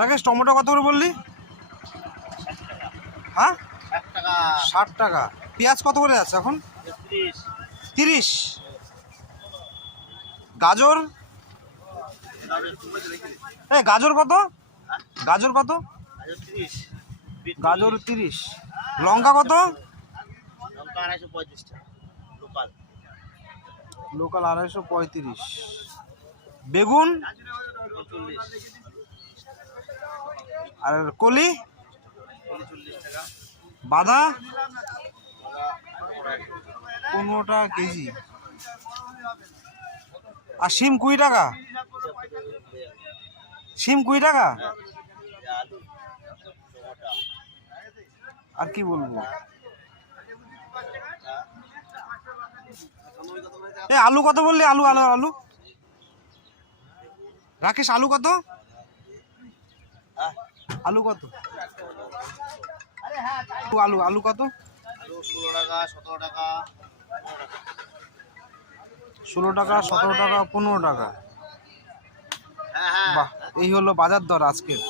Rakesh tomato কত করে বললি? হ্যাঁ 60 টাকা। পেঁয়াজ কত করে আছে এখন? 30। গাজর গাজর কত? গাজর কত? গাজর 30। লঙ্কা কত? লোকাল 235। বেগুন আর কলি বাঁধা 15 টাকা কেজি। আর শিম 20 টাকা। শিম 20 টাকা। আর কি বলবো, আলু কত বললি? আলু আলু আলু রাকেশ আলু কত? আলু কত? আলু আলু কত? 16 টাকা 17 টাকা 15 টাকা। বাহ, এই হলো বাজার দর আজকের।